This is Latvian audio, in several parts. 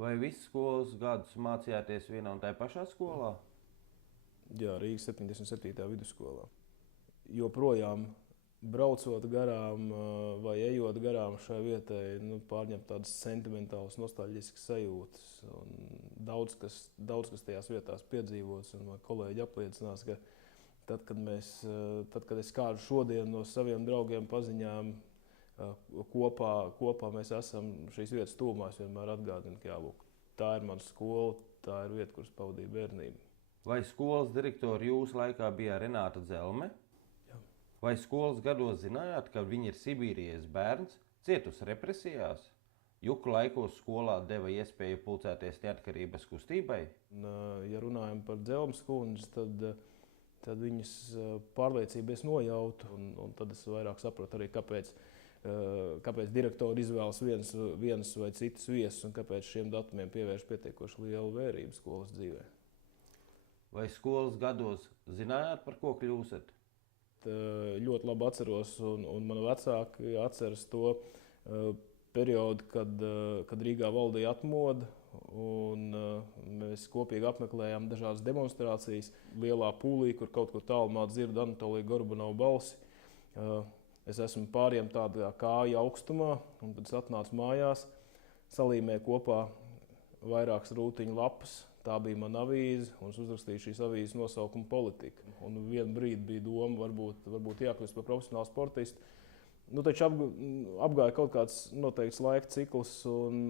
Vai visus skolas gadus mācījāties vienā un tajā pašā skolā? Jā, Rīgas 77. vidusskolā. Joprojām braucot garām vai ejot garām šai vietai, pārņem tādas sentimentālas, nostalģiskas sajūtas. Daudz kas tajās vietās piedzīvots, un kolēģi apliecinās, ka tad, kad es kādu šodien no saviem draugiem paziņām, kopā mēs esam šīs vietas tuvumā, es vienmēr atgādinu, ka jālūk, tā ir mana skola, tā ir vieta, kuras pavadīju bērnību. Vai skolas direktori jūsu laikā bija Renāta Dzelme? Jā. Vai skolas gados zinājāt, ka viņa ir Sibīrijas bērns, cietusi represijās? Juku laikos skolā deva iespēju pulcēties neatkarības kustībai? Ja runājam par Dzelmes kundzi, tad viņas pārliecību es nojautu, un tad es vairāk saprotu arī, kāpēc direktori izvēlas vienus vai citus viesus un kāpēc šiem datumiem pievērš pietiekoši lielu vērību skolas dzīvē. Vai skolas gados zinājāt, par ko kļūstat? Ļoti labi atceros, un mani vecāki atceras to periodu, kad Rīgā valdīja atmoda, un mēs kopīgi apmeklējām dažādas demonstrācijas. Lielā pūlī, kur kaut kur tālumā dzirdu Anatolija Gorbunovu balsi. Es esmu pāriem tādā kāja augstumā, un tad es atnācu mājās, salīmēju kopā vairākas rūtiņu lapas. Tā bija mana avīze, un es uzrakstīju šīs avīzes nosaukumu Politika. Un vienu brīdi bija doma, varbūt jākļūst par profesionālu sportistu. Taču apgāja kaut kāds noteikts laika cikls, un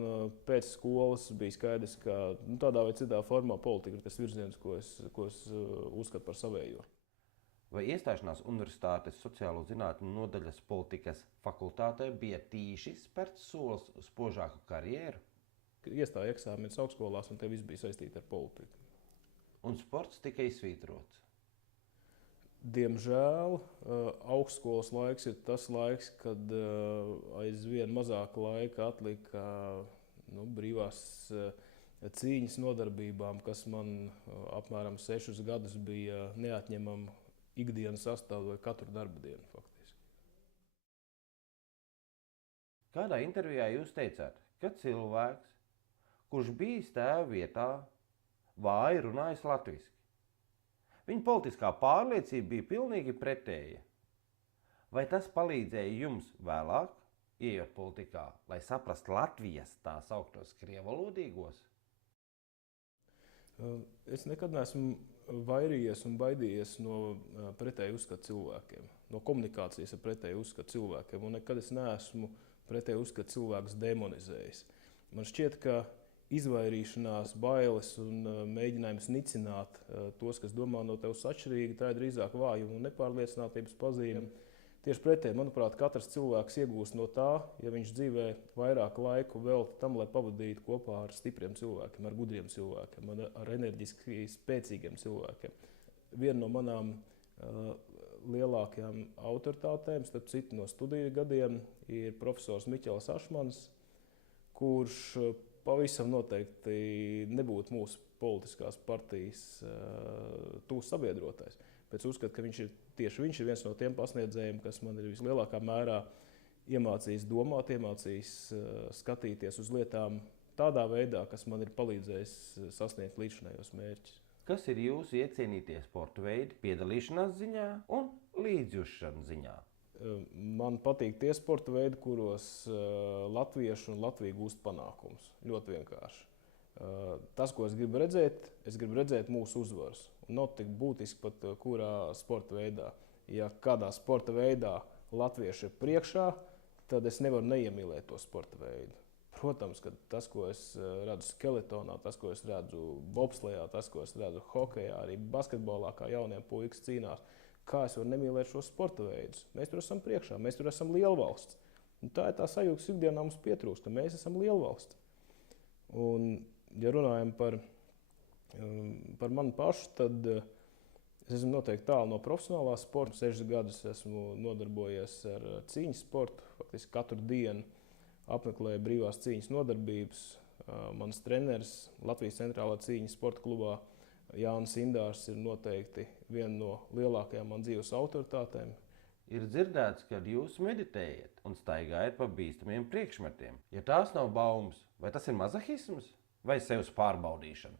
pēc skolas bija skaidrs, ka tādā vai citā formā politika ir tas virziens, ko es uzskatu par savējo. Vai iestāšanās universitātes sociālo zinātņu nodaļas politikas fakultātē bija tīši spērts solis uz spožāku karjeru? Iestāja eksāmenus augstskolās, un tie viss bija saistīti ar politiku. Un sports tika izsvītrots? Diemžēl augstskolas laiks ir tas laiks, kad aizvien mazāk laika atlika brīvās cīņas nodarbībām, kas man apmēram 6 gadus bija neatņemama ikdienas sastāvdaļa katru darba dienu faktiski. Kādā intervijā jūs teicāt, ka cilvēks, kurš bijis tēva vietā, vāji runājis latviski? Viņa politiskā pārliecība bija pilnīgi pretēja. Vai tas palīdzēja jums vēlāk, ieejot politikā, lai saprastu Latvijas tā sauktos krievalodīgos? Es nekad neesmu vairījies un baidījies no pretēju uzskatu cilvēkiem, no komunikācijas ar pretēju uzskatu cilvēkiem, un nekad es neesmu pretēju uzskatu cilvēkus demonizējis. Man šķiet, ka izvairīšanās, bailes un mēģinājums nicināt tos, kas domā no tevis atšķirīgi, tā ir drīzāk vājuma un nepārliecinātības pazīme. Tieši pretēji, manuprāt, katrs cilvēks iegūst no tā, ja viņš dzīvē vairāk laiku velta tam, lai pavadītu kopā ar stipriem cilvēkiem, ar gudriem cilvēkiem, ar enerģiski spēcīgiem cilvēkiem. Viena no manām lielākajām autoritātēm, starp citu no studiju gadiem, ir profesors Miķels Ašmans, kurš pavisam noteikti nebūtu mūsu politiskās partijas tūs sabiedrotais. Pēc uzskatu, ka viņš ir viens no tiem pasniedzējiem, kas man ir vislielākā mērā iemācījis domāt, iemācījis skatīties uz lietām tādā veidā, kas man ir palīdzējis sasniegt līdzinājos mērķus. Kas ir jūsu iecienītie sporta veidi piedalīšanās ziņā un līdzjūšanas ziņā? Man patīk tie sporta veidi, kuros latvieši un Latvija gūst panākumus. Ļoti vienkārši. Tas, ko es gribu redzēt mūsu uzvaras. Un nav tik būtiski pat kurā sporta veidā. Ja kādā sporta veidā latvieši ir priekšā, tad es nevaru neiemīlēt to sporta veidu. Protams, ka tas, ko es redzu skeletonā, tas, ko es redzu bobslejā, tas, ko es redzu hokejā, arī basketbolā, kā jaunie puikas cīnās, kā es varu nemīlēt šos sporta veidus. Mēs tur esam priekšā, mēs tur esam lielvalsts. Un tā ir tā sajūta, kas ikdienā mums pietrūkst, ka mēs esam lielvalsts. Un, ja runājam par mani pašu, tad es esmu noteikti tālu no profesionālā sporta. 6 gadus esmu nodarbojies ar cīņas sportu, faktiski katru dienu apmeklēju brīvās cīņas nodarbības. Mans treneris Latvijas centrālā cīņas sporta klubā Jānis Indārs ir noteikti viena no lielākajām man dzīves autoritātēm. Ir dzirdēts, ka jūs meditējat un staigājat pa bīstamiem priekšmetiem. Ja tās nav baumas, vai tas ir mazohisms? vai sevis pārbaudīšana?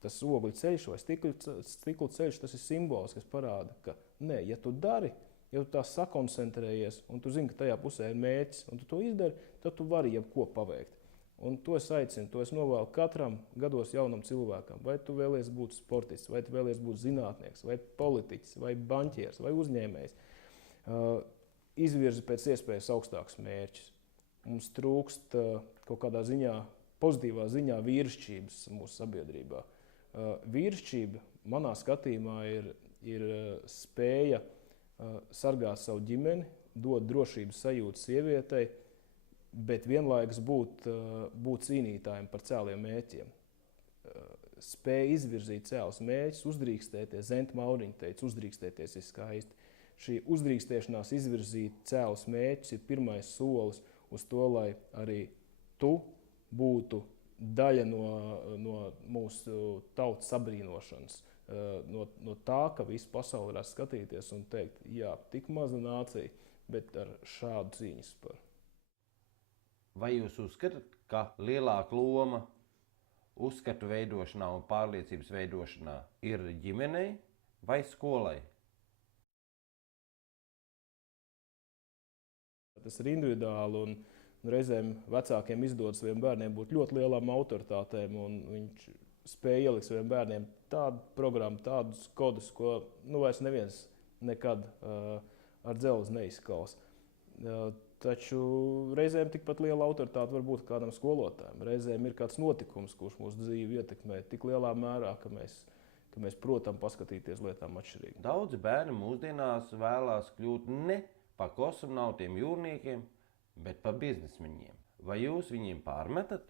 Tas ogļu ceļš vai stikla ceļš, tas ir simbols, kas parāda, ka nē, ja tu dari, ja tu tā sakoncentrējies un tu zini, ka tajā pusē ir mērķis un tu to izdari, tad tu vari jebko paveikt. Un to es aicinu, to es novēlu katram gados jaunam cilvēkam. Vai tu vēlies būt sportists, vai tu vēlies būt zinātnieks, vai politiķis, vai banķieris, vai uzņēmējs. Izvirzi pēc iespējas augstākus mērķus. Mums trūkst kaut kādā ziņā, pozitīvā ziņā vīrišķības mūsu sabiedrībā. Vīrišķība manā skatījumā ir spēja sargāt savu ģimeni, dot drošības sajūtu sievietei, bet vienlaikus būt cīnītājiem par cēliem mērķiem. Spēja izvirzīt cēlus mērķus, uzdrīkstēties, Zenta Mauriņa teica, uzdrīkstēties ir skaisti. Šī uzdrīkstēšanās izvirzīt cēlus mērķus ir pirmais solis uz to, lai arī tu būtu daļa no mūsu tautas sabrīnošanas, no tā, ka visu pasauli varētu skatīties un teikt, jā, tik maza nācija, bet ar šādu cīņu spēru. Vai jūs uzskatāt, ka lielāka loma uzskatu veidošanā un pārliecības veidošanā ir ģimenei vai skolai? Tas ir individuāli un reizēm vecākiem izdodas saviem bērniem būt ļoti lielām autoritātēm un viņš spēja ielikt saviem bērniem tādu programmu, tādus kodus, ko vairs neviens nekad ar dzelzi neizkals. Taču reizēm tikpat liela autoritāte var būt kādam skolotājam. Reizēm ir kāds notikums, kurš mūsu dzīvi ietekmē tik lielā mērā, ka mēs protam paskatīties lietām atšķirīgi. Daudzi bērni mūsdienās vēlās kļūt ne par kosmonautiem, jūrniekiem, bet par biznesmeņiem. Vai jūs viņiem pārmetat?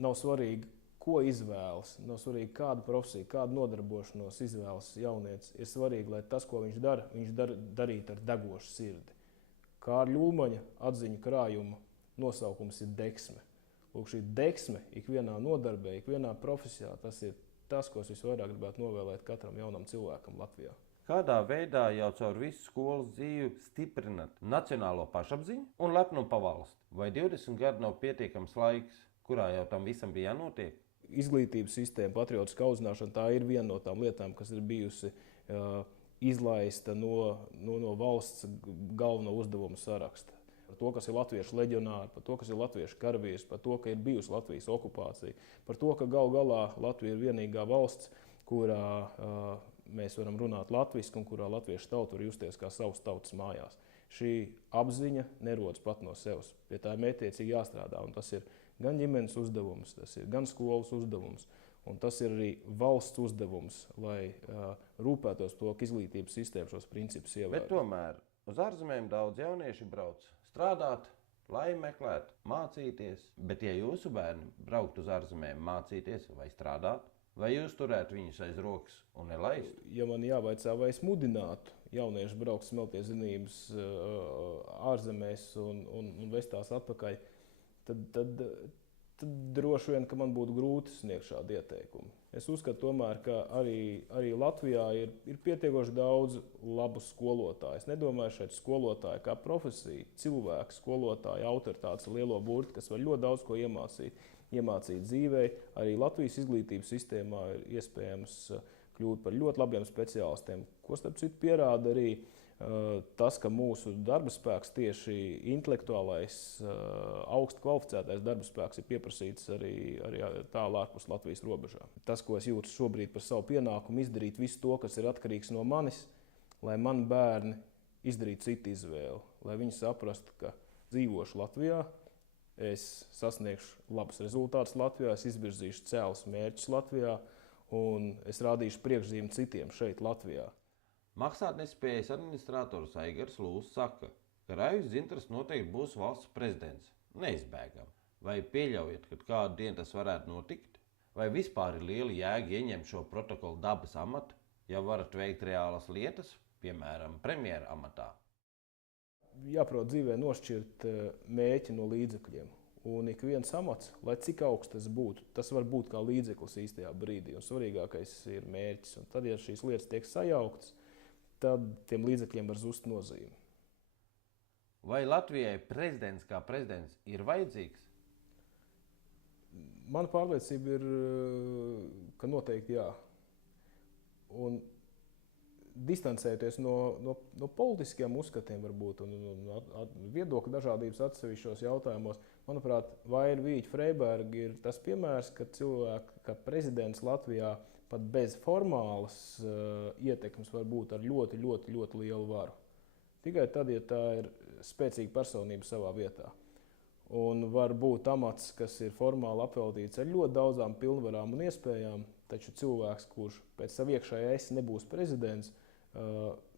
Nav svarīgi, ko izvēlas, nav svarīgi, kādu profesiju, kādu nodarbošanos izvēlas jaunietis. Ir svarīgi, lai tas, ko viņš darītu ar degošu sirdi. Kārļa Ulmaņa atziņu krājuma nosaukums ir deksme. Lūk, šī deksme ikvienā nodarbē, ikvienā profesijā, tas ir tas, ko es visvairāk gribētu novēlēt katram jaunam cilvēkam Latvijā. Kādā veidā jau caur visu skolas dzīvi stiprināt nacionālo pašapziņu un lepnumu pa valsti? Vai 20 gadi nav pietiekams laiks, kurā jau tam visam bija jānotiek? Izglītības sistēma, patriotiskā audzināšana, tā ir viena no tām lietām, kas ir bijusi izlaista no valsts galveno uzdevumu saraksta. Par to, kas ir latviešu leģionāri, par to, kas ir latviešu karavīrs, par to, ka ir bijusi Latvijas okupācija, par to, ka gal galā Latvija ir vienīgā valsts, kurā mēs varam runāt latviski un kurā latviešu tauta var justies kā savas tautas mājās. Šī apziņa nerodas pat no sevis. Pie tā ir mētiecīgi jāstrādā, un tas ir gan ģimenes uzdevums, tas ir gan skolas uzdevums. Un tas ir arī valsts uzdevums, lai rūpētos par to, ka izglītības sistēma šos principus ievēro. Bet tomēr uz ārzemēm daudz jaunieši brauc strādāt, lai meklētu, mācīties. Bet ja jūsu bērni brauktu uz ārzemēm mācīties vai strādāt, vai jūs turētu viņus aiz rokas un nelaistu? Ja man jāvaicā, vai es mudinātu jauniešu braukt smelties zinības ārzemēs un vest tās atpakaļ, tad droši vien, ka man būtu grūti sniegt šādu ieteikumu. Es uzskatu tomēr, ka arī Latvijā ir pietiekoši daudz labu skolotāju. Es nedomāju šeit skolotāju kā profesiju, cilvēku skolotāju, autoritātes lielo burtu, kas var ļoti daudz ko iemācīt dzīvē. Arī Latvijas izglītības sistēmā ir iespējams kļūt par ļoti labiem speciālistiem, ko starp citu pierāda arī tas, ka mūsu darba spēks, tieši intelektuālais, augsti kvalificētais darba spēks ir pieprasīts arī tālu ārpus Latvijas robežām. Tas, ko es jūtu šobrīd par savu pienākumu, izdarīt visu to, kas ir atkarīgs no manis, lai mani bērni izdarītu citu izvēli, lai viņi saprastu, ka dzīvošu Latvijā, es sasniegšu labus rezultātus Latvijā, es izvirzīšu cēlus mērķus Latvijā un es rādīšu priekšzīmi citiem šeit Latvijā. Maksātnespējas administrators Aigars Lūss saka, ka Raivis Dzintars noteikti būs valsts prezidents. Neizbēgam. Vai pieļaujat, ka kādu dienu tas varētu notikt? Vai vispār ir liela jēga ieņemt šo protokolu dabas amatu, ja varat veikt reālas lietas, piemēram, premjera amatā? Jāprot dzīvē nošķirt mērķi no līdzekļiem. Un ik viens amats, lai cik augsts tas būtu, tas var būt kā līdzeklis īstajā brīdī. Un svarīgākais ir mērķis. Un tad, ja šīs lietas tiek sajauktas, tad tiem līdzekļiem var zust nozīme. Vai Latvijai prezidents kā prezidents ir vajadzīgs? Mana pārliecība ir, ka noteikti jā. Un distancēties no politiskiem uzskatiem varbūt, un viedokļu dažādības atsevišķos jautājumos, manuprāt, Vaira Vīķa Freiberga ir tas piemērs, ka prezidents Latvijā pat bez formālas ietekmes var būt ar ļoti, ļoti, ļoti lielu varu. Tikai tad, ja tā ir spēcīga personība savā vietā. Un var būt amats, kas ir formāli apveltīts ar ļoti daudzām pilnvarām un iespējām, taču cilvēks, kurš pēc sava iekšējā nebūs prezidents,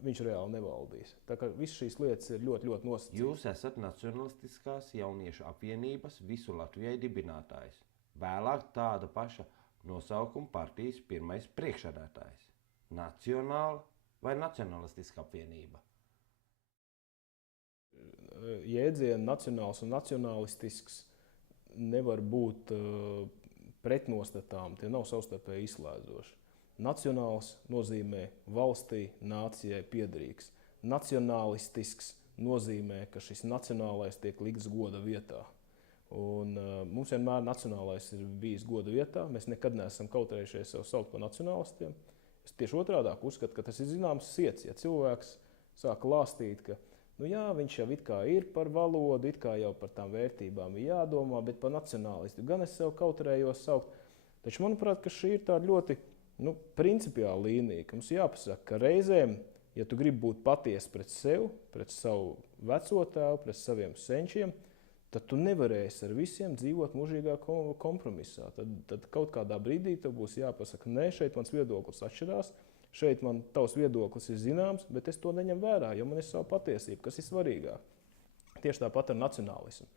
viņš reāli nevaldīs. Tā kā visas šīs lietas ir ļoti, ļoti nosacītas. Jūs esat Nacionalistiskās jauniešu apvienības visu Latvijai dibinātājs. Vēlāk tāda paša nosaukuma partijas pirmais priekšsēdētājs. Nacionāla vai nacionalistiska apvienība? Jēdzieni nacionāls un nacionālistisks nevar būt pretnostatām, tie nav savstarpēji izslēdzoši. Nacionāls nozīmē valstī, nācijai piederīgs. Nacionālistisks nozīmē, ka šis nacionālais tiek likts goda vietā. Un, mums vienmēr nacionālais ir bijis goda vietā. Mēs nekad neesam kautrējušies sev saukt par nacionālistiem. Es tieši otrādāk uzskatu, ka tas ir zināms siets. Ja cilvēks sāk lāstīt, ka jā, viņš jau it kā ir par valodu, it kā jau par tām vērtībām ir jādomā, bet par nacionālistu gan es sev kautrējos saukt. Taču, manuprāt, ka šī ir tāda ļoti principiāla līnija, ka mums jāpasaka, ka reizēm, ja tu gribi būt patiesi pret sevi, pret savu veco tēvu, pret saviem senčiem, tad tu nevarēsi ar visiem dzīvot mūžīgā kompromisā. Tad kaut kādā brīdī tev būs jāpasaka, nē, šeit mans viedoklis atšķirās, šeit man tavs viedoklis ir zināms, bet es to neņem vērā, jo man ir sava patiesība, kas ir svarīgāk. Tieši tāpat ar nacionālismu.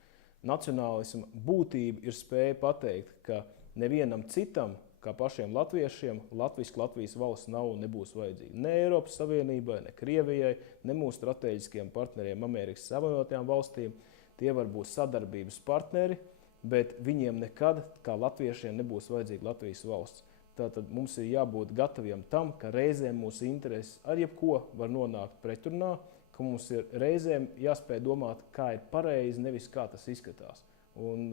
Nacionālismu būtība ir spēja pateikt, ka nevienam citam, kā pašiem latviešiem, Latvijas valsts nav un nebūs vajadzīga. Ne Eiropas Savienībai, ne Krievijai, ne mūsu strateģiskiem partneriem Amerikas Savienotajām valstīm. Tie var būt sadarbības partneri, bet viņiem nekad, kā latviešiem, nebūs vajadzīga Latvijas valsts. Tātad mums ir jābūt gataviem tam, ka reizēm mūsu intereses ar jebko var nonākt pretrunā, ka mums ir reizēm jāspēj domāt, kā ir pareizi, nevis kā tas izskatās. Un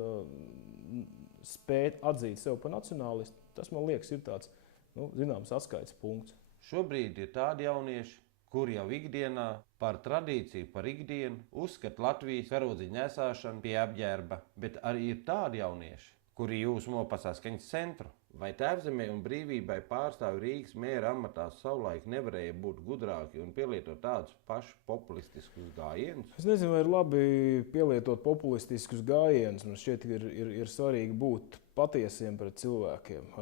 spēt atzīt sevi par nacionālistu, tas, man liekas, ir tāds zināms atskaites punkts. Šobrīd ir tādi jaunieši, kuri jau ikdienā par tradīciju, par ikdienu uzskata Latvijas karodziņu nesāšanu pie apģērba, bet arī ir tādi jaunieši, kuri jūs mopasās Skaņas centru. Vai Tēvzemē un brīvībai pārstāvi Rīgas mēra amatā savulaik nevarēja būt gudrāki un pielietot tādus pašus populistiskus gājienus? Es nezinu, vai ir labi pielietot populistiskus gājienus. Man šķiet, ir svarīgi būt patiesiem pret cilvēkiem,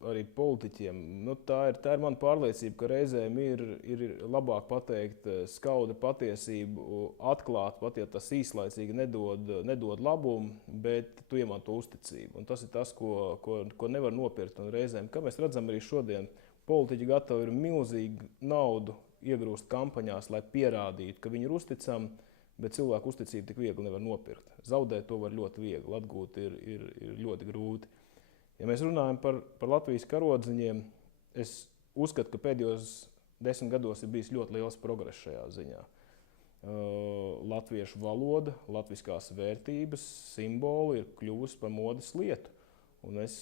arī politiķiem. Tā ir mana pārliecība, ka reizēm ir labāk pateikt skaudu patiesību, atklāt, pat ja tas īslaicīgi nedod labumu, bet tu iemanto uzticību. Un tas ir tas, ko nevar nopirkt. Un reizēm, kā mēs redzam arī šodien, politiķi gatavi ir milzīgu naudu iegrūst kampaņās, lai pierādītu, ka viņi ir uzticami, bet cilvēku uzticību tik viegli nevar nopirkt. Zaudēt to var ļoti viegli, atgūt ir ļoti grūti. Ja mēs runājam par Latvijas karodziņiem, es uzskatu, ka pēdējos 10 gados ir bijis ļoti liels progress šajā ziņā. Latviešu valoda, latviskās vērtības, simboli ir kļuvusi par modes lietu. Un es,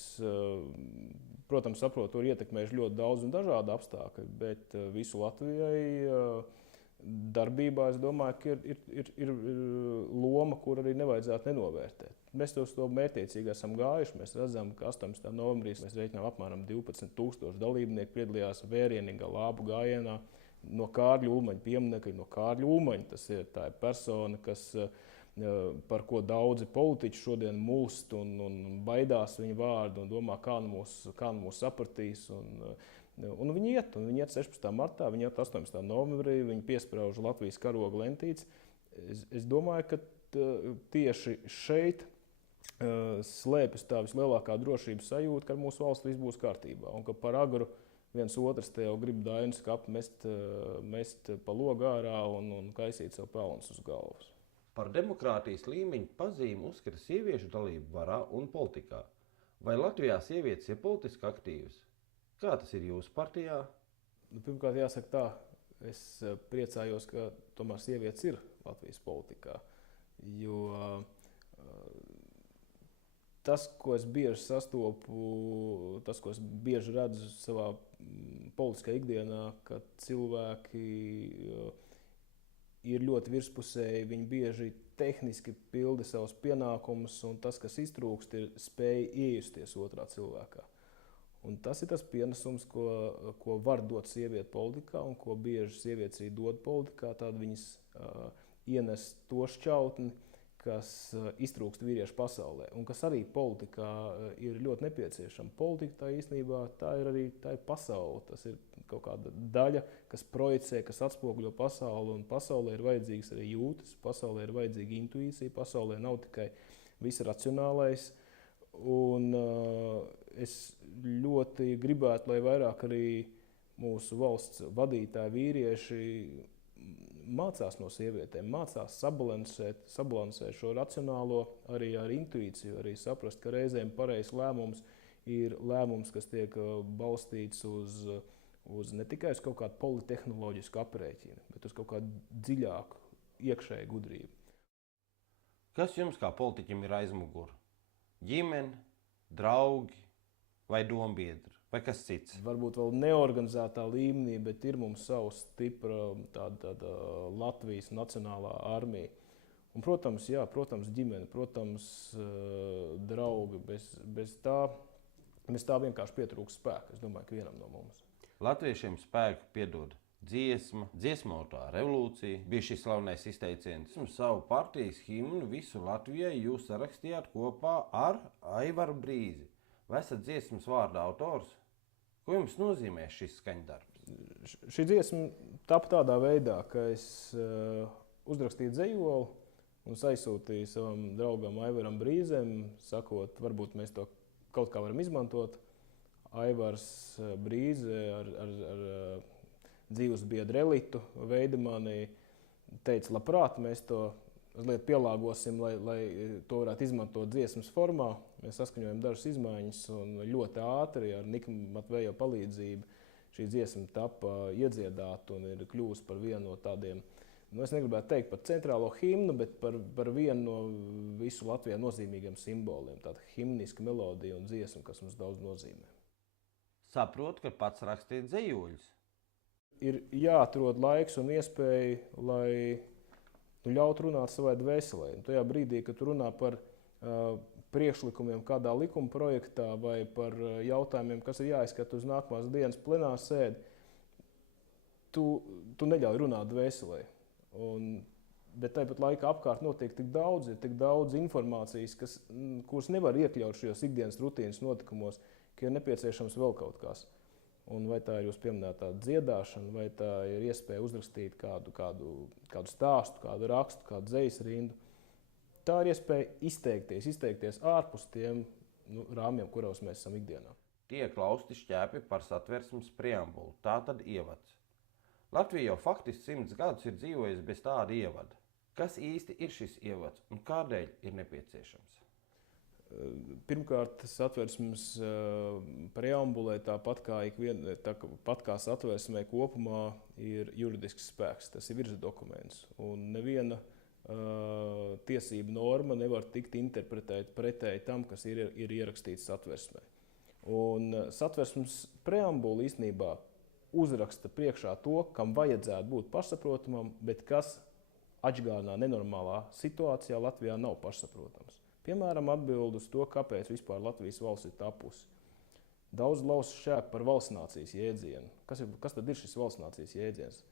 protams, saprotu, to ir ietekmējuši ļoti daudz un dažādi apstākļi, bet visu Latvijai darbībā, es domāju, ka ir loma, kur arī nevajadzētu nenovērtēt. Mēs uz to mērķiecīgi esam gājuši. Mēs redzam, ka 18. novembrī mēs rēķinām apmēram 12,000 dalībnieku piedalījās vērienīgā lāpu gājienā no Kārļa Ulmaņa pieminekļa, no Kārļa Ulmaņa. Tā ir persona, par ko daudzi politiķi šodien mulst un baidās viņa vārdu un domā, kā mūs sapratīs. Un viņi iet 16. martā, viņi iet 18. novembrī, viņi piesprauž Latvijas karoga lentītes. Es domāju, ka tieši šeit slēpjas tā vislielākā drošības sajūta, ka ar mūsu valsts viss būs kārtībā. Un ka par agru viens otrs te jau grib dainas kapu mest pa logu ārā un kaisīt sev pelnus uz galvas. Par demokrātijas līmeņu pazīmi uzskata sieviešu dalību varā un politikā. Vai Latvijā sievietes ir politiski aktīvas? Kā tas ir jūsu partijā? Pirmkārt, jāsaka tā, es priecājos, ka tomēr sievietes ir Latvijas politikā, jo tas, ko es bieži sastopu, tas, ko es bieži redzu savā politiskajā ikdienā, ka cilvēki ir ļoti virspusēji, viņi bieži tehniski pilda savus pienākumus, un tas, kas iztrūkst, ir spēja iejusties otrā cilvēkā. Un tas ir tas pienesums, ko var dot sieviete politikā, un ko bieži sievietes arī dod politikā. Tad viņas ienes to šķautni, kas iztrūkst vīriešu pasaulē, un kas arī politikā ir ļoti nepieciešama. Politika tā īstenībā tā ir pasaule, tas ir kaut kāda daļa, kas projicē, kas atspoguļo pasauli, un pasaulē ir vajadzīgas arī jūtas, pasaulē ir vajadzīga intuīcija, pasaulē nav tikai viss racionālais. Un es ļoti gribētu, lai vairāk arī mūsu valsts vadītāji vīrieši mācās no sievietēm, mācās sabalansēt šo racionālo arī ar intuīciju, arī saprast, ka reizēm pareizs lēmums ir lēmums, kas tiek balstīts uz ne tikai uz kaut kādu politehnoloģisku aprēķinu, bet uz kaut kādu dziļāku iekšēju gudrību. Kas jums kā politiķim ir aizmugurē? Ģimene, draugi vai dombiedri? Vai kas cits? Varbūt vēl neorganizētā līmenī, bet ir mums sava stipra tāda Latvijas nacionālā armija. Un, protams, ģimene, protams, draugi. Bez tā vienkārši pietrūkst spēka. Es domāju, ka vienam no mums. Latviešiem spēku piedod dziesmotā revolūcija. Bija šis slavenais izteiciens. Savu partijas himnu visu Latvijai jūs sarakstījāt kopā ar Aivaru Brīzi. Vai esat dziesmas vārda autors? Ko jums nozīmē šis skaņdarbs? Šī dziesma tapa tādā veidā, ka es uzrakstīju dzejoli un aizsūtīju savam draugam Aivaram Brīzem, sakot, varbūt mēs to kaut kā varam izmantot. Aivars Brīze ar dzīves biedru Elitu Veidemani teica, labprāt, mēs to mazliet pielāgosim, lai to varētu izmantot dziesmas formā. Mēs saskaņojam dažas izmaiņas, un ļoti ātri ar Nika Matveja palīdzību šī dziesma tapa iedziedāta un ir kļuvusi par vienu no tādiem, es negribētu teikt par centrālo himnu, bet par vienu no visu Latvijā nozīmīgiem simboliem. Tāda himniska melodija un dziesma, kas mums daudz nozīmē. Saprotu, ka pats rakstīt dzejoļus. Ir jāatrod laiks un iespēja, lai ļaut runāt savai dvēselē. Un tajā brīdī, kad tu runā par priekšlikumiem kādā likuma projektā vai par jautājumiem, kas ir jāizskata uz nākamās dienas plenāru sēdi, tu neļauj runāt dvēselē. Bet tāpat laikā apkārt notiek tik daudz informācijas, kuras nevar iekļaut šajos ikdienas rutīnas notikumos, ka ir nepieciešams vēl kaut kas. Un vai tā ir jūs pieminētā dziedāšana, vai tā ir iespēja uzrakstīt kādu stāstu, kādu rakstu, kādu dzejas rindu. Tā ir iespēja izteikties ārpus tiem rāmjiem, kuros mēs esam ikdienā. Tiek lausti šķēpi par Satversmes preambulu, tā tad ievads. Latvija jau faktiski 100 gadus ir dzīvojusi bez tāda ievada. Kas īsti ir šis ievads un kādēļ ir nepieciešams? Pirmkārt, Satversmes preambulē tāpat kā Satversmē kopumā ir juridisks spēks. Tas ir virsdokuments. Un neviena tiesība norma nevar tikt interpretēta pretēji tam, kas ir ierakstīts Satversmē. Un Satversmes preambula īstenībā uzraksta priekšā to, kam vajadzētu būt pašsaprotamam, bet kas atgādnā nenormālā situācijā Latvijā nav pašsaprotams. Piemēram, atbild uz to, kāpēc vispār Latvijas valsts ir tapusi. Daudz lausa šķēp par valstsnācijas jēdzienu. Kas tad ir šis valstsnācijas jēdziens?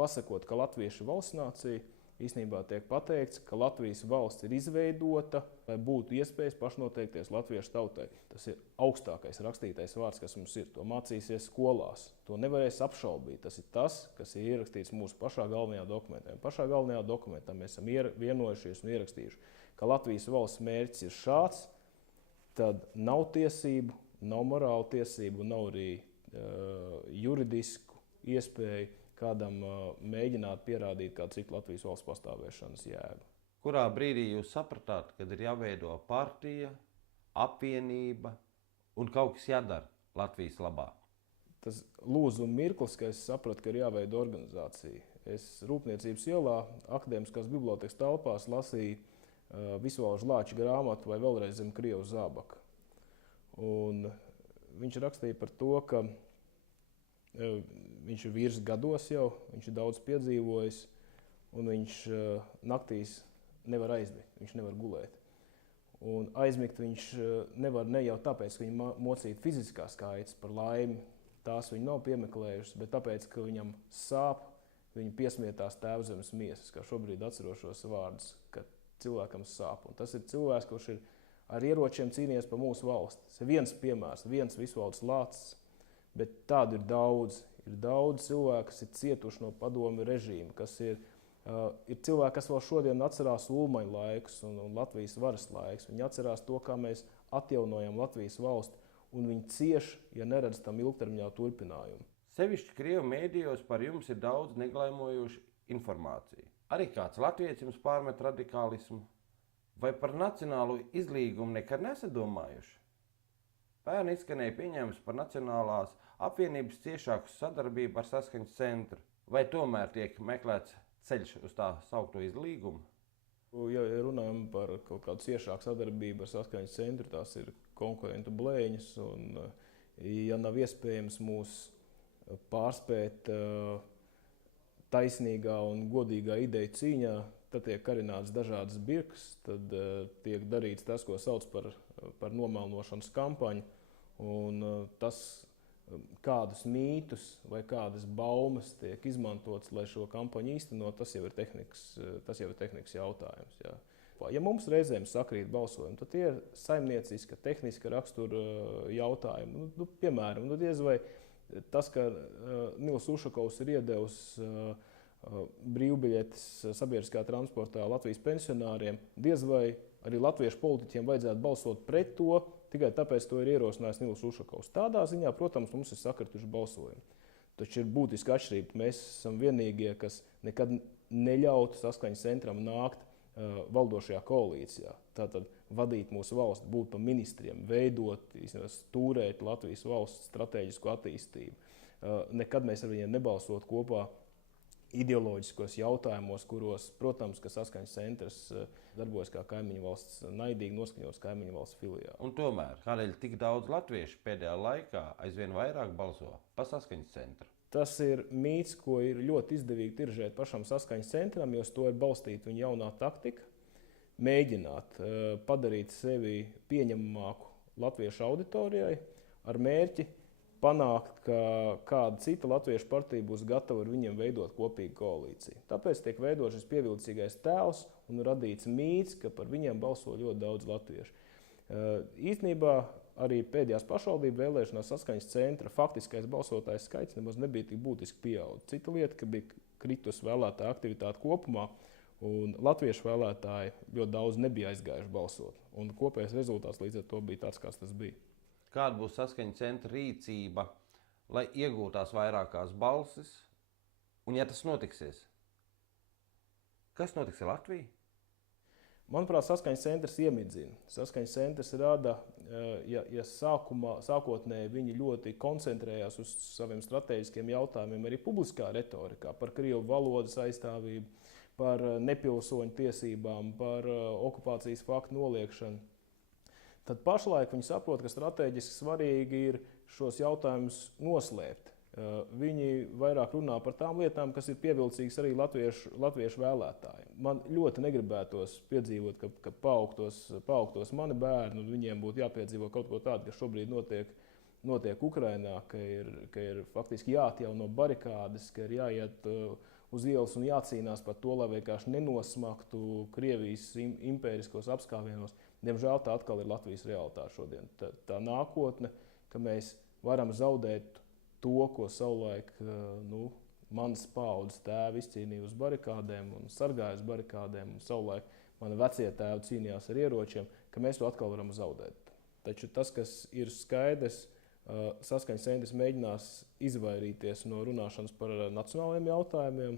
Pasakot, ka latvieši ir valstsnācija, īstenībā tiek pateikts, ka Latvijas valsts ir izveidota, lai būtu iespējas pašnoteikties latviešu tautai. Tas ir augstākais rakstītais vārds, kas mums ir. To mācīsies skolās. To nevarēs apšaubīt. Tas ir tas, kas ir ierakstīts mūsu pašā galvenajā dokumentā. Pašā galvenajā dokumentā mēs esam vienojušies un ierakstījuši, ka Latvijas valsts mērķis ir šāds, tad nav tiesību, nav morāla tiesību, nav arī juridisku iespēju kādam mēģināt pierādīt kādu citu Latvijas valsts pastāvēšanas jēgu. Kurā brīdī jūs sapratāt, kad ir jāveido partija, apvienība un kaut kas jādara Latvijas labā? Tas lūzuma mirklis, ka es sapratu, ka ir jāveido organizācija. Es Rūpniecības ielā, akadēmiskās bibliotekas telpās lasīju Visvalžu Lāča grāmatu vai vēlreiz zem Krievu zābaka. Un viņš rakstīja par to, ka viņš ir virs gados jau, viņš ir daudz piedzīvojis, un viņš naktīs nevar aizmigt, viņš nevar gulēt. Un aizmigt viņš nevar ne jau tāpēc, ka viņa mocīta fiziskās kaitas par laimi, tās viņu nav piemeklējušas, bet tāpēc, ka viņam sāp, viņa piesmietās tēvzemes miesas, kā šobrīd atceros šos vārdus, ka cilvēkam sāp. Un tas ir cilvēks, kurš ir ar ieročiem cīnījies par mūsu valsti. Tas ir viens piemērs, viens Visvalds Lācis, bet tādu ir daudz. Ir daudz cilvēku, kas ir cietuši no padomju režīma, kas ir cilvēki, kas vēl šodien atcerās Ulmaņa laikus un Latvijas varas laikus. Viņi atcerās to, kā mēs atjaunojam Latvijas valsti, un viņi cieš, ja neredz tam ilgtermiņā turpinājumu. Sevišķi Krievu mēdījos par jums ir daudz neglaimojošu informāciju. Arī kāds latvietis jums pārmet radikālismu, vai par nacionālo izlīgumu nekad nesadomājuši? Pērn izskanēja pieņēmums par Nacionālās apvienības ciešāku sadarbību ar Saskaņas centru, vai tomēr tiek meklēts ceļš uz tā saukto izlīgumu? Ja runājam par kaut kādu ciešāku sadarbību ar Saskaņas centru, tās ir konkurentu blēņas, un ja nav iespējams mūs pārspēt taisnīgā un godīgā ideja cīņā, tad tiek karināts dažādas birkas, tad tiek darīts tas, ko sauc par nomelnošanas kampaņu, un tas, kādus mītus vai kādas baumas tiek izmantotas, lai šo kampaņu īstenot, tas jau ir tehnikas jautājums. Jā. Ja mums reizēm sakrīt balsojumi, tad tie ir saimnieciska, tehniska rakstura jautājumi. Piemēram, diez vai tas, ka Nils Ušakovs ir iedevis brīvbiļetes sabiedriskā transportā Latvijas pensionāriem, diez vai arī latviešu politiķiem vajadzētu balsot pret to, tikai tāpēc to ir ierosinājis Nils Ušakovs. Tādā ziņā, protams, mums ir sakrituši balsojumi. Taču ir būtiski atšķirība. Mēs esam vienīgie, kas nekad neļautu Saskaņas centram nākt valdošajā koalīcijā. Tātad vadīt mūsu valsti, būt par ministriem, veidot, stūrēt Latvijas valsts strateģisku attīstību. Nekad mēs ar viņiem nebalsot kopā ideoloģiskos jautājumos, kuros, protams, ka Saskaņas centrs darbojas kā kaimiņu valsts, naidīgi noskaņots kaimiņu valsts filiāli. Un tomēr, kādēļ tik daudz latviešu pēdējā laikā aizvien vairāk balso par Saskaņas centru? Tas ir mīts, ko ir ļoti izdevīgi tiržēt pašam Saskaņas centram, jo to ir balstīta viņa jaunā taktika, mēģināt padarīt sevi pieņemamāku latviešu auditorijai ar mērķi panākt, ka kāda cita latviešu partija būs gatava ar viņiem veidot kopīgu koalīciju. Tāpēc tiek veidots šis pievilcīgais tēls un radīts mīts, ka par viņiem balso ļoti daudz latviešu. Īstenībā arī pēdējās pašvaldību vēlēšanās Saskaņas centra faktiskais balsotājs skaits nemaz nebija tik būtiski pieaudzis. Cita lieta, ka bija kritus vēlētāju aktivitāte kopumā, un latviešu vēlētāji ļoti daudz nebija aizgājuši balsot. Un kopējais rezultāts līdz ar to bija tāds, kāds tas bija. Kāda būs Saskaņas centra rīcība, lai iegūtās vairākās balsis? Un ja tas notiksies, kas notiks ar Latviju? Manuprāt, Saskaņas centrs iemidzina. Saskaņas centrs rada, ja sākotnēji viņi ļoti koncentrējās uz saviem strateģiskiem jautājumiem, arī publiskā retorikā, par Krievu valodas aizstāvību, par nepilsoņu tiesībām, par okupācijas faktu noliekšanu. Tad pašlaik viņi saprot, ka strateģiski svarīgi ir šos jautājumus noslēpt. Viņi vairāk runā par tām lietām, kas ir pievilcīgas arī latviešu vēlētājiem. Man ļoti negribētos piedzīvot, ka paaugtos mani bērni, un viņiem būtu jāpiedzīvo kaut ko tādu, kas šobrīd notiek Ukrainā, ka ir faktiski jāatjauno barikādes, ka ir jāiet uz ielas un jācīnās par to, lai vienkārši nenosmaktu Krievijas impēriskos apskāvienos. Diemžēl tā atkal ir Latvijas realitāte šodien. Tā nākotne, ka mēs varam zaudēt to, ko savulaik manas paaudzes tēvi izcīnīja uz barikādēm un sargāja uz barikādēm, un savulaik mani vecie tēvi cīnījās ar ieročiem, ka mēs to atkal varam zaudēt. Taču tas, kas ir skaidrs, Saskaņas centrs mēģinās izvairīties no runāšanas par nacionālajiem jautājumiem.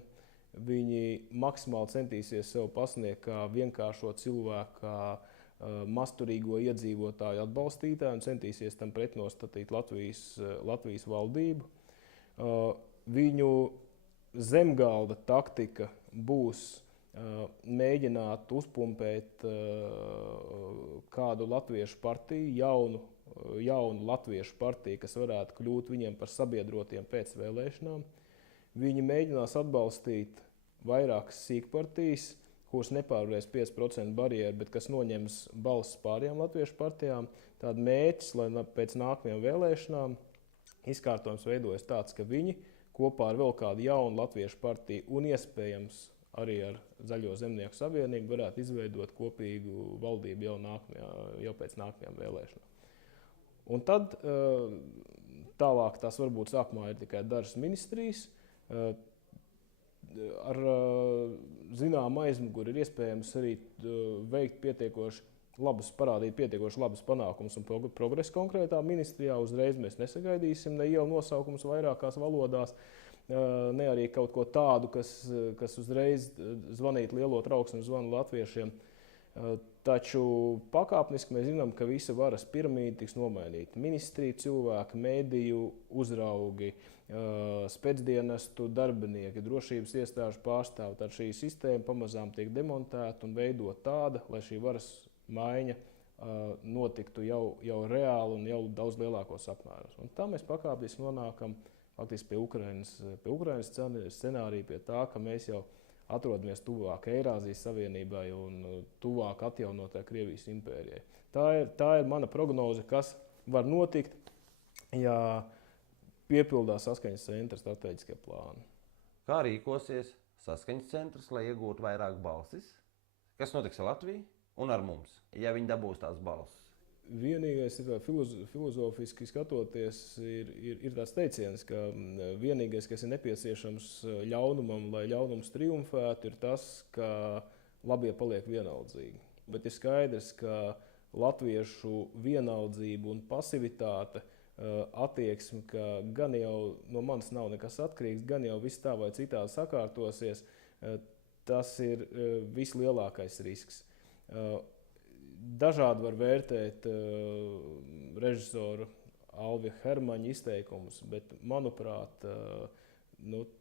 Viņi maksimāli centīsies sev pasniegt kā vienkāršo cilvēku, kā masturīgo iedzīvotāju atbalstītāju un centīsies tam pretnostatīt Latvijas valdību. Viņu zemgalda taktika būs mēģināt uzpumpēt kādu latviešu partiju, jaunu latviešu partiju, kas varētu kļūt viņiem par sabiedrotiem pēc vēlēšanām. Viņi mēģinās atbalstīt vairākas sīkpartijas, kuras nepārvarēs 5% barjeru, bet kas noņems balsis pārējām latviešu partijām. Tāda mērķis, lai pēc nākamajām vēlēšanām izkārtojums veidojas tāds, ka viņi kopā ar vēl kādu jaunu latviešu partiju un iespējams arī ar Zaļo zemnieku savienību varētu izveidot kopīgu valdību jau pēc nākamajām vēlēšanām. Un tad tālāk tās varbūt sākumā ir tikai dažas ministrijas. Ar zināmu aizmuguri ir iespējams arī veikt parādīt pietiekoši labus panākumus un progresu konkrētā ministrijā. Uzreiz mēs nesagaidīsim ne ielu nosaukumus vairākās valodās, ne arī kaut ko tādu, kas uzreiz zvanītu lielo trauksmi zvanu latviešiem. Taču pakāpeniski mēs zinām, ka visa varas piramīda tiks nomainīta. Ministrija cilvēki, mediju uzraugi, spēcdienestu darbinieki, drošības iestāžu pārstāvi. Tad šī sistēma pamazām tiek demontēta un veidot tāda, lai šī varas maiņa notiktu jau reāli un jau daudz lielākos apmēros. Un tā mēs pakāpeniski nonākam faktiski pie Ukrainas scenārija, pie tā, ka mēs jau atrodamies tuvāk Eirāzijas Savienībai un tuvāk atjaunotai Krievijas impērijai. Tā ir mana prognoze, kas var notikt, ja piepildās Saskaņas centra strateģiskie plāni. Kā rīkosies Saskaņas centrs, lai iegūtu vairāk balsis? Kas notiks ar Latviju un ar mums, ja viņi dabūs tās balsis? Vienīgais, filozofiski skatoties, ir tāds teiciens, ka vienīgais, kas ir nepieciešams ļaunumam, lai ļaunums triumfētu, ir tas, ka labie paliek vienaldzīgi. Bet ir skaidrs, ka latviešu vienaldzība un pasivitāte, attieksme, ka gan jau no manis nav nekas atkarīgs, gan jau viss tā vai citādi sakārtosies, tas ir vislielākais risks. Dažādi var vērtēt režisoru Alvija Hermaņa izteikumus, bet, manuprāt,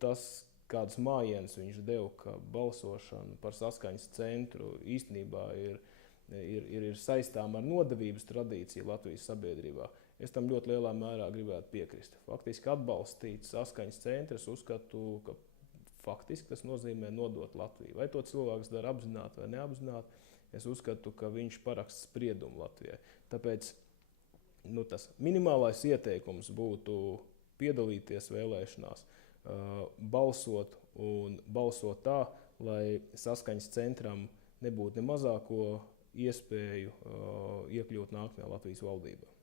tas, kādas mājienas viņš deva, ka balsošana par Saskaņas centru īstenībā ir saistām ar nodevības tradīciju Latvijas sabiedrībā. Es tam ļoti lielā mērā gribētu piekrist. Faktiski atbalstīt Saskaņas centru, es uzskatu, ka faktiski tas nozīmē nodot Latviju. Vai to cilvēks dara apzināti vai neapzināti? Es uzskatu, ka viņš paraksta spriedumu Latvijai. Tāpēc tas minimālais ieteikums būtu piedalīties vēlēšanās, balsot un balsot tā, lai Saskaņas centram nebūtu ne mazāko iespēju iekļūt nākamajā Latvijas valdībā.